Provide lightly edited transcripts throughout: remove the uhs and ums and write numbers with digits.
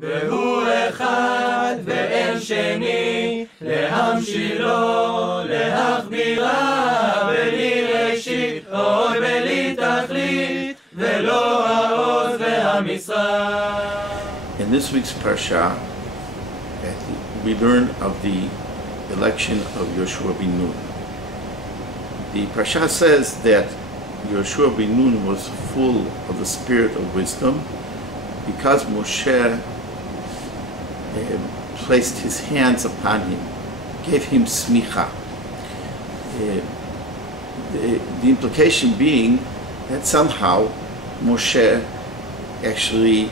והוא אחד ואין שני, להמשילו, להכבירה, בלי ראשית, עוד בלי תכלית, ולא העוז והמשרה. In this week's parsha, we learn of the election of Yoshua ben Nun. The parsha says that Yoshua ben Nun was full of the spirit of wisdom because Moshe placed his hands upon him, gave him smicha. The implication being that somehow Moshe actually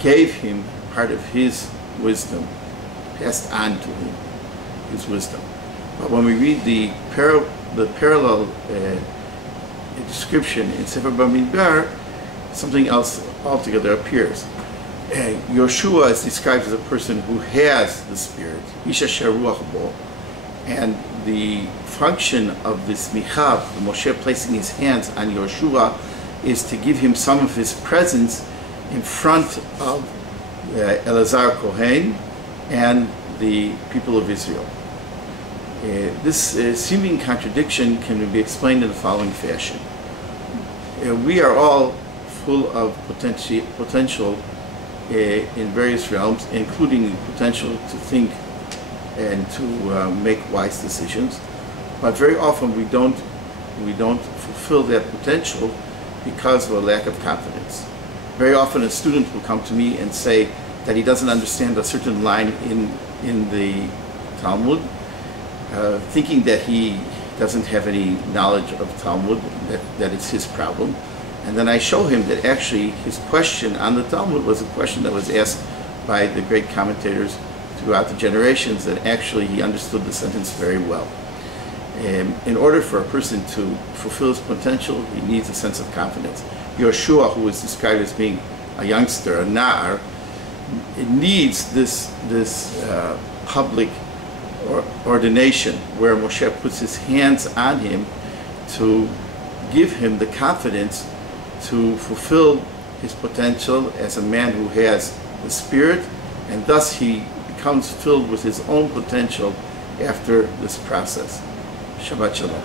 gave him part of his wisdom, passed on to him his wisdom. But when we read the parallel description in Sefer Bamidbar, something else altogether appears. Yoshua is described as a person who has the Spirit, Isha Sharuach Bo, and the function of this Michav, Moshe placing his hands on Yoshua, is to give him some of his presence in front of Elazar Kohen and the people of Israel. This seeming contradiction can be explained in the following fashion. We are all full of potential in various realms, including potential to think and to make wise decisions. But very often we don't fulfill that potential because of a lack of confidence. Very often a student will come to me and say that he doesn't understand a certain line in the Talmud, thinking that he doesn't have any knowledge of Talmud, that it's his problem. And then I show him that actually his question on the Talmud was a question that was asked by the great commentators throughout the generations, that actually he understood the sentence very well. In order for a person to fulfill his potential, he needs a sense of confidence. Yoshua, who is described as being a youngster, a na'ar, it needs this public ordination where Moshe puts his hands on him to give him the confidence to fulfill his potential as a man who has the Spirit, and thus he becomes filled with his own potential after this process. Shabbat Shalom.